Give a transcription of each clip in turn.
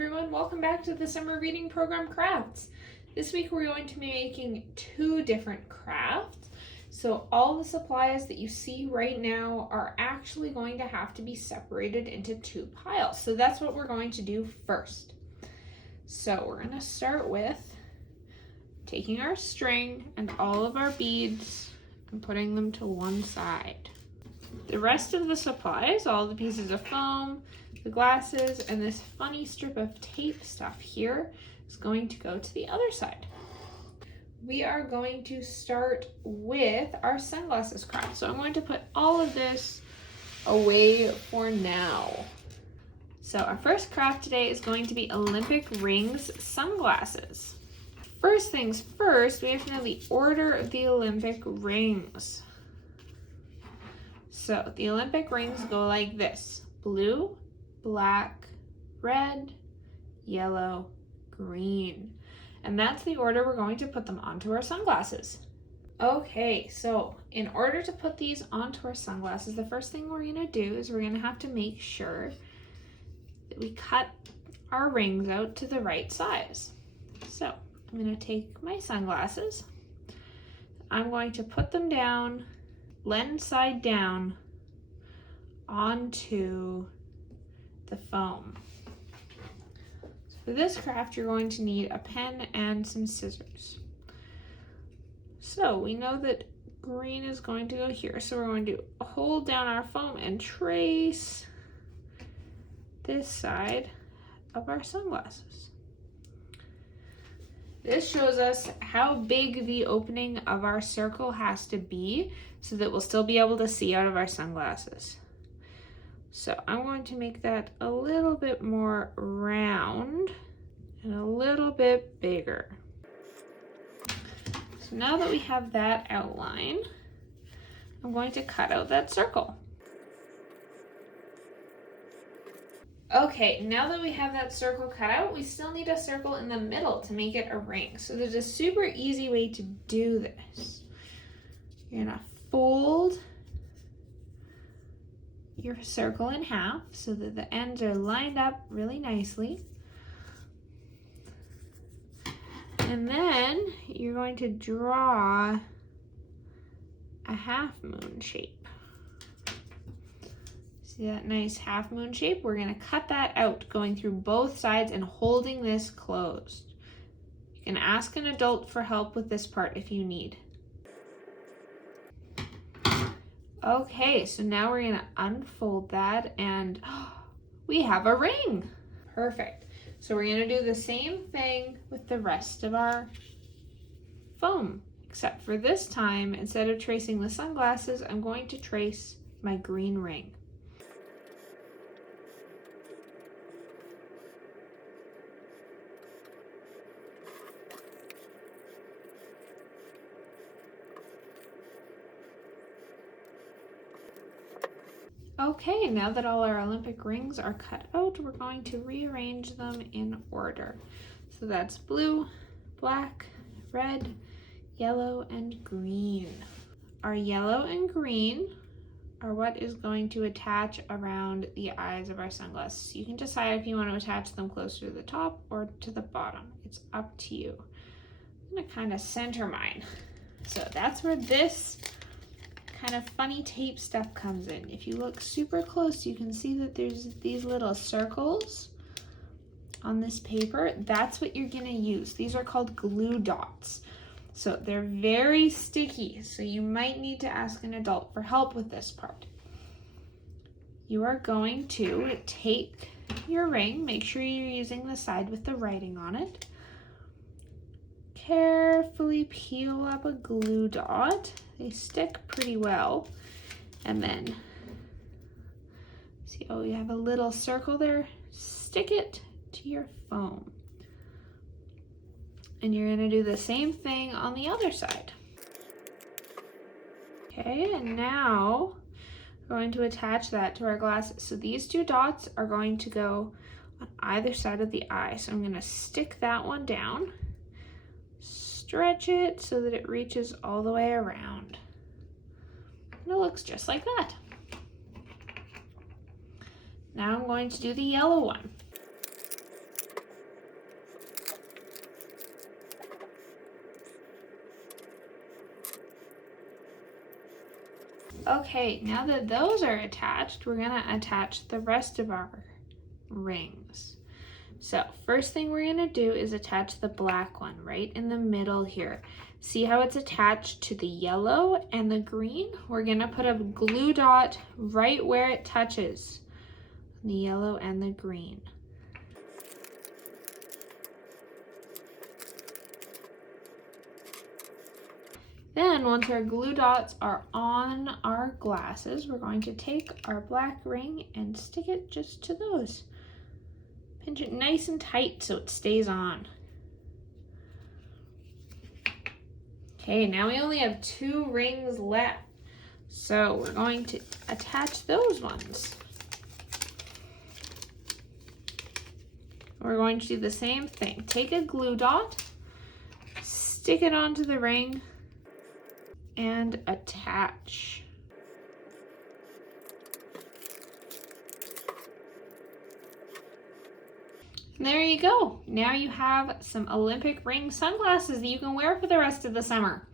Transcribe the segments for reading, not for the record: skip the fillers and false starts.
everyone, welcome back to the summer reading program crafts. This week we're going to be making two different crafts. So all the supplies that you see right now are actually going to have to be separated into two piles. So that's what we're going to do first. So we're going to start with taking our string and all of our beads and putting them to one side. The rest of the supplies, all the pieces of foam, the glasses, and this funny strip of tape stuff here is going to go to the other side. We are going to start with our sunglasses craft. So I'm going to put all of this away for now. So our first craft today is going to be Olympic rings sunglasses. First things first, we have to know the order of the Olympic rings. So the Olympic rings go like this: blue, black, red, yellow, green. And that's the order we're going to put them onto our sunglasses. Okay, so in order to put these onto our sunglasses, the first thing we're gonna do is we're gonna have to make sure that we cut our rings out to the right size. So I'm gonna take my sunglasses. I'm going to put them down, lens side down, onto the foam. So for this craft, you're going to need a pen and some scissors. So we know that green is going to go here. So we're going to hold down our foam and trace this side of our sunglasses. This shows us how big the opening of our circle has to be so that we'll still be able to see out of our sunglasses. So I'm going to make that a little bit more round and a little bit bigger. So now that we have that outline, I'm going to cut out that circle. Okay, now that we have that circle cut out, we still need a circle in the middle to make it a ring. So there's a super easy way to do this. You're gonna fold your circle in half so that the ends are lined up really nicely. And then you're going to draw a half moon shape. See that nice half moon shape? We're going to cut that out, going through both sides and holding this closed. You can ask an adult for help with this part if you need. Okay, so now we're gonna unfold that and we have a ring. Perfect. So we're gonna do the same thing with the rest of our foam, except for this time, instead of tracing the sunglasses, I'm going to trace my green ring. Okay, now that all our Olympic rings are cut out, we're going to rearrange them in order. So that's blue, black, red, yellow, and green. Our yellow and green are what is going to attach around the eyes of our sunglasses. You can decide if you want to attach them closer to the top or to the bottom. It's up to you. I'm gonna kind of center mine. So that's where this kind of funny tape stuff comes in. If you look super close, you can see that there's these little circles on this paper. That's what you're gonna use. These are called glue dots. So they're very sticky, so you might need to ask an adult for help with this part. You are going to take your ring, make sure you're using the side with the writing on it. Carefully peel up a glue dot. They stick pretty well. And then, see, oh, you have a little circle there. Stick it to your foam. And you're gonna do the same thing on the other side. Okay, and now we're going to attach that to our glasses. So these two dots are going to go on either side of the eye. So I'm gonna stick that one down. Stretch it so that it reaches all the way around. And it looks just like that. Now I'm going to do the yellow one. Okay, now that those are attached, we're gonna attach the rest of our rings. So first thing we're gonna do is attach the black one right in the middle here. See how it's attached to the yellow and the green? We're gonna put a glue dot right where it touches the yellow and the green. Then once our glue dots are on our glasses, we're going to take our black ring and stick it just to those. Pinch it nice and tight so it stays on. Okay, now we only have 2 rings left. So we're going to attach those ones. We're going to do the same thing. Take a glue dot, stick it onto the ring, and attach. And there you go. Now you have some Olympic ring sunglasses that you can wear for the rest of the summer.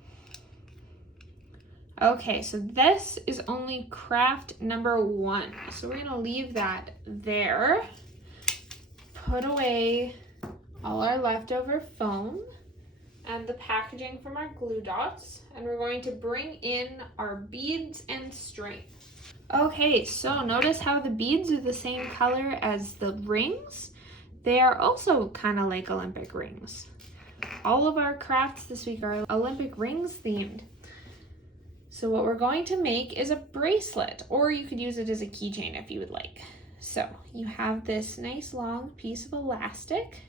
Okay, so this is only craft number 1. So we're gonna leave that there. Put away all our leftover foam and the packaging from our glue dots, and we're going to bring in our beads and string. Okay, so notice how the beads are the same color as the rings. They are also kind of like Olympic rings. All of our crafts this week are Olympic rings themed. So what we're going to make is a bracelet, or you could use it as a keychain if you would like. So you have this nice long piece of elastic,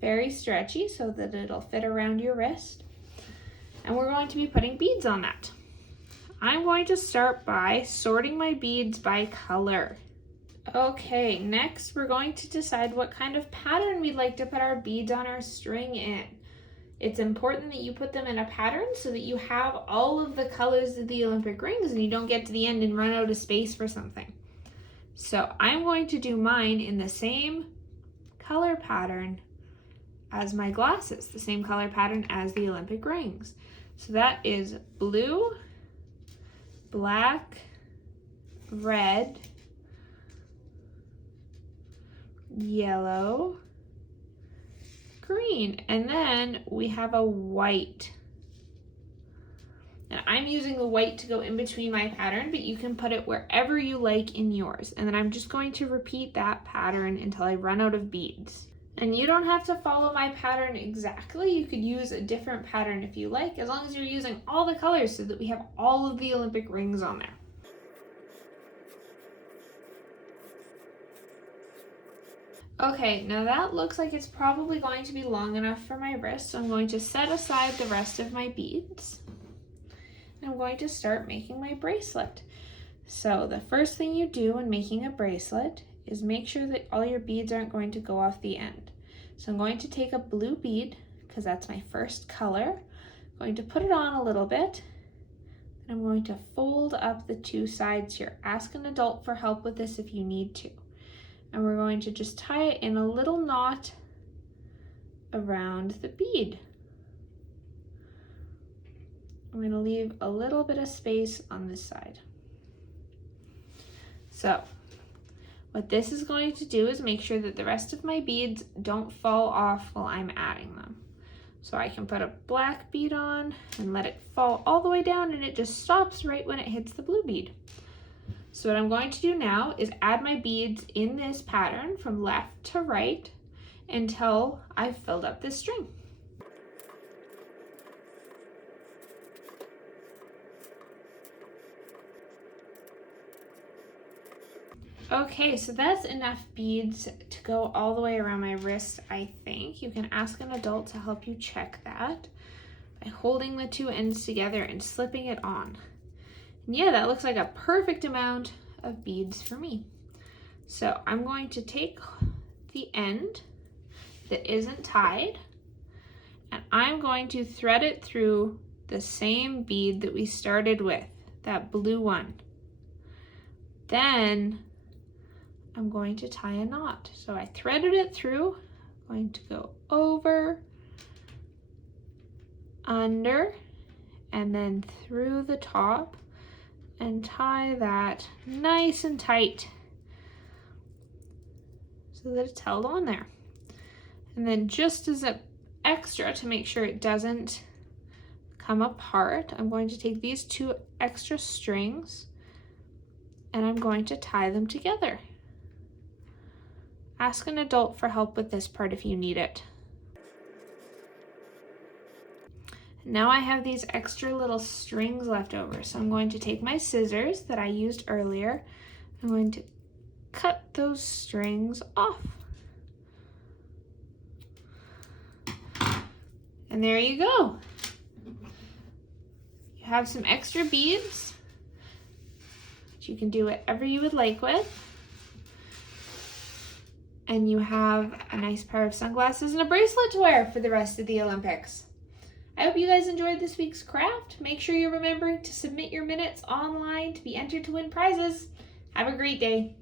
very stretchy so that it'll fit around your wrist. And we're going to be putting beads on that. I'm going to start by sorting my beads by color. Okay, next we're going to decide what kind of pattern we'd like to put our beads on our string in. It's important that you put them in a pattern so that you have all of the colors of the Olympic rings and you don't get to the end and run out of space for something. So I'm going to do mine in the same color pattern as my glasses, the same color pattern as the Olympic rings. So that is blue, black, red, yellow, green, and then we have a white. And I'm using the white to go in between my pattern, but you can put it wherever you like in yours. And then I'm just going to repeat that pattern until I run out of beads. And you don't have to follow my pattern exactly. You could use a different pattern if you like, as long as you're using all the colors so that we have all of the Olympic rings on there. Okay, now that looks like it's probably going to be long enough for my wrist, so I'm going to set aside the rest of my beads. I'm going to start making my bracelet. So the first thing you do when making a bracelet is make sure that all your beads aren't going to go off the end. So I'm going to take a blue bead, because that's my first color. I'm going to put it on a little bit, and I'm going to fold up the 2 sides here. Ask an adult for help with this if you need to. And we're going to just tie it in a little knot around the bead. I'm going to leave a little bit of space on this side. So what this is going to do is make sure that the rest of my beads don't fall off while I'm adding them. So I can put a black bead on and let it fall all the way down, and it just stops right when it hits the blue bead. So what I'm going to do now is add my beads in this pattern from left to right until I've filled up this string. Okay, so that's enough beads to go all the way around my wrist, I think. You can ask an adult to help you check that by holding the 2 ends together and slipping it on. And yeah, that looks like a perfect amount of beads for me. So I'm going to take the end that isn't tied, and I'm going to thread it through the same bead that we started with, that blue one. Then I'm going to tie a knot. So I threaded it through, I'm going to go over, under, and then through the top, and tie that nice and tight so that it's held on there. And then just as an extra to make sure it doesn't come apart, I'm going to take these 2 extra strings and I'm going to tie them together. Ask an adult for help with this part if you need it. Now I have these extra little strings left over, so I'm going to take my scissors that I used earlier. I'm going to cut those strings off. And there you go. You have some extra beads, which you can do whatever you would like with. And you have a nice pair of sunglasses and a bracelet to wear for the rest of the Olympics. I hope you guys enjoyed this week's craft. Make sure you're remembering to submit your minutes online to be entered to win prizes. Have a great day.